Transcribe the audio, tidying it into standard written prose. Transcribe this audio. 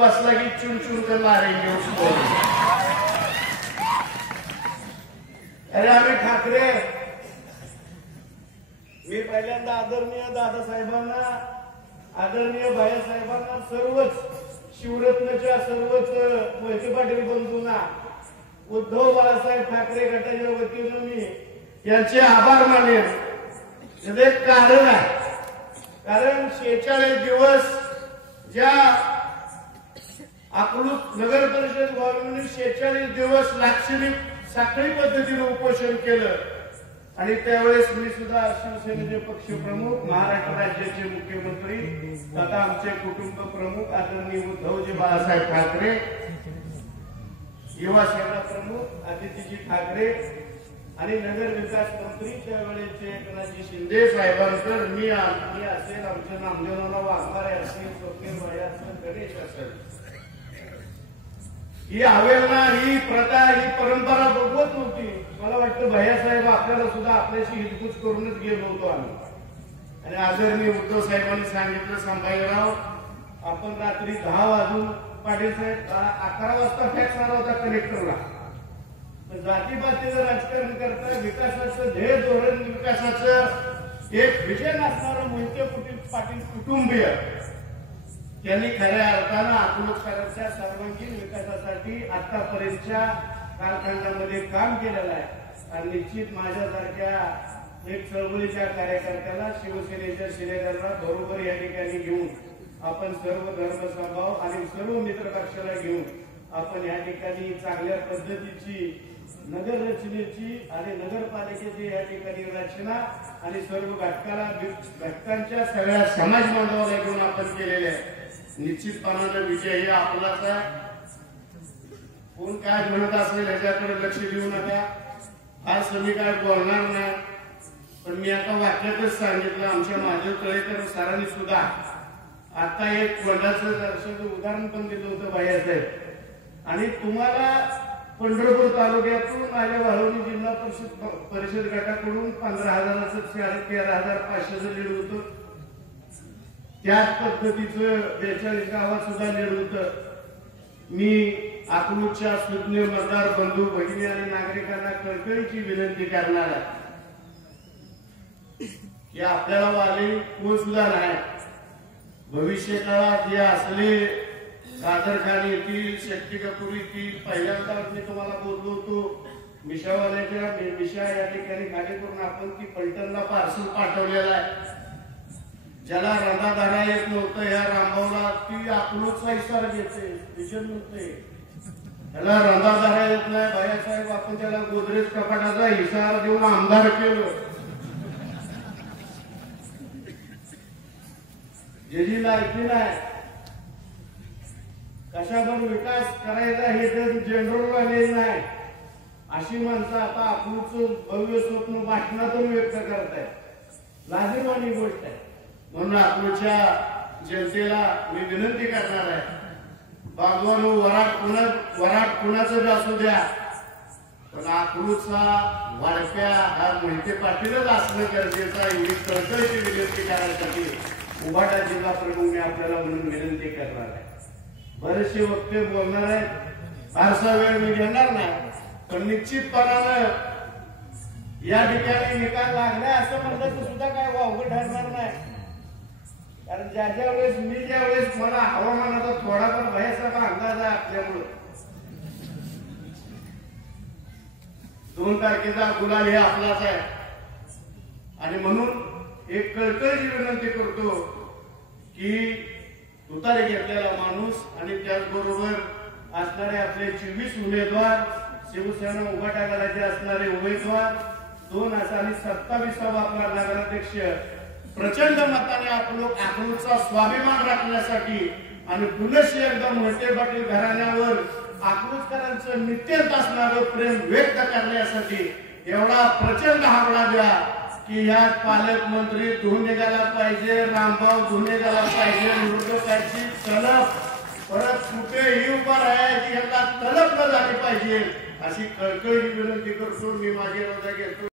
बसला की चुन कर मारेंगे उसको। अरे आम्ही ठाकरे, मी पहिल्यांदा आदरणीय दादासाहेबांना, आदरणीय भाईसाहेबांना, सर्वच शिवरत्नच्या सर्वच मोहिते पाटील बंधूंना, उद्धव बाळासाहेब ठाकरे गटाच्या वतीनं मी यांचे आभार मानेन। याचं एक कारण आहे, कारण 46 दिवस ज्या अकलूज नगर परिषद गव्हर्नमेंटने 46 दिवस लाक्षणिक साखळी पद्धतीने उपोषण केलं आणि त्यावेळेस मी सुद्धा शिवसेनेचे पक्षप्रमुख, महाराष्ट्र राज्याचे मुख्यमंत्री तथा आमचे कुटुंब प्रमुख आदरणीय उद्धवजी बाळासाहेब ठाकरे, युवा सेना प्रमुख आदित्यजी ठाकरे आणि नगर विकास मंत्री त्यावेळेचे एकनाथजी शिंदे साहेबांकर, मी असेल, आमच्या नामदेवराव वाघमारे असतील, स्वप्नील भाई असेल, गणेश असेल, ही अवेलना, ही प्रथा, ही परंपरा बघवत नव्हती। मला वाटतं भैयासाहेब आपल्याला सुद्धा आपल्याशी हितगुज करूनच गेलो होतो आम्ही। आणि आदरणीय उद्धव साहेबांनी सांगितलं, संभाजीराव आपण रात्री 10 वाजून, पाटील साहेब 11 वाजता फॅक्स आला होता कलेक्टरला, जातीपातीचं राजकारण करता, विकासाचं ध्येय धोरण, विकासाचं एक विजन असणारं मोहिते पाटील कुटुंबीय त्यांनी खऱ्या अर्थानं अकलूजकरांच्या सर्वांगीण विकासासाठी आतापर्यंतच्या कालखंडामध्ये काम केलेलं आहे। आणि निश्चित माझ्यासारख्या एक चळवळीच्या कार्यकर्त्याला, शिवसेनेच्या शिलेदाराला बरोबर या ठिकाणी घेऊन आपण सर्व धर्मसंभाव आणि सर्व मित्र पक्षाला घेऊन आपण या ठिकाणी चांगल्या पद्धतीची नगर रचनेची आणि नगरपालिकेची या ठिकाणी रचना आणि सर्व घटकांच्या सगळ्या समाज बांधवाला घेऊन आपण केलेले आहे। निश्चितपणाने विजय हे आपलाच आहे। कोण काय म्हणत असेल याच्याकडे लक्ष देऊ नका, आज मी काय बोलणार नाही, पण मी आता वाक्यातच सांगितलं, आमच्या महादेव तळेकर सरांनी सुद्धा आता एक वडाचं दर्शक उदाहरण पण दिलं होतं बाहेरसाहेब। आणि तुम्हाला पंढरपूर तालुक्यातून माझ्या वाळवणी जिल्हा परिषद गटाकडून 15,000चं 13,500चं लीड होतं, त्याच पद्धतीचं 42 गावात सुद्धा लीड होतं। मी अकलूजच्या सुज्ञ मतदार बंधू भगिनी आणि नागरिकांना कळकळीची विनंती करणार आहे की आपल्याला वाले कोण सुद्धा नाही, भविष्य काळात जे असले कादर खान येतील, शक्ती कपूर येतील, पहिल्यांदा मी तुम्हाला बोललो होतो मिशावाल्याच्या मिशा या ठिकाणी खाली करून आपण ती पलटणला पार्सल पाठवलेला आहे। ज्याला रंधाधारा येत नव्हतं या रामभाऊला ती अकलूजचा इशारा घेते, विजन नव्हते, त्याला रंधाधारा येत नाही, भैयासाहेब आपण त्याला गोदरेज कपाटाचा इशारा देऊन आमदार केलं। ज्याची लायकी नाही, कशावर विकास करायचा हे तर जनरल नॉलेज नाही, अशी माणसं आता अकलूजचं भव्य स्वप्न भाषणातून व्यक्त करतायत, लाजिरवाणी गोष्ट आहे। म्हणून अकलूजच्या जनतेला मी विनंती करणार आहे, बाजूनो वराट कुणाचं असू द्या, पण अकलूजचा वाढप्या हा मोहिते पाटीलच असणं गरजेचं आहे। एवढी कळकळीची विनंती करायसाठी उभाटा जिल्हा प्रमुख मी आपल्याला म्हणून विनंती करणार आहे। बरेचसे वक्ते बोलणार आहेत, फारसा वेळ मी घेणार नाही, पण निश्चितपणानं या ठिकाणी निकाल लागलाय असं म्हणलं तर सुद्धा काय वावगं ठरणार नाही। कारण ज्या वेळेस मी ज्यावेळेस मला हवामानाचा थोडाफार भयासारखा अंदाज आहे आपल्यामुळं 2 तारखेचा गुलाल हे आपलाच आहे। आणि म्हणून एक कळकळीची विनंती करतो की तुतारी घेतलेला माणूस आणि त्याचबरोबर असणारे आपले 24 उमेदवार, शिवसेना उभाटा गटाचे असणारे उमेदवार 2 आणि 27वा आपला नगराध्यक्ष प्रचंड मताने अकलूजचा स्वाभिमान राखण्यासाठी आणि पुनश्च एकदा मोहिते पाटील घराण्यावर अकलूजकरांचं नित्यंत असणारं प्रेम व्यक्त करण्यासाठी एवढा प्रचंड हावळा द्या की यात पालकमंत्री धुवून निघाला पाहिजे, रामभाऊ धुवून निघाला पाहिजे, मृगपाची तलप परत कुठेही उभा राहायची यांना तलप न झाली पाहिजे अशी कळकळीची विनंती करतो। मी माझी रजा घेतो।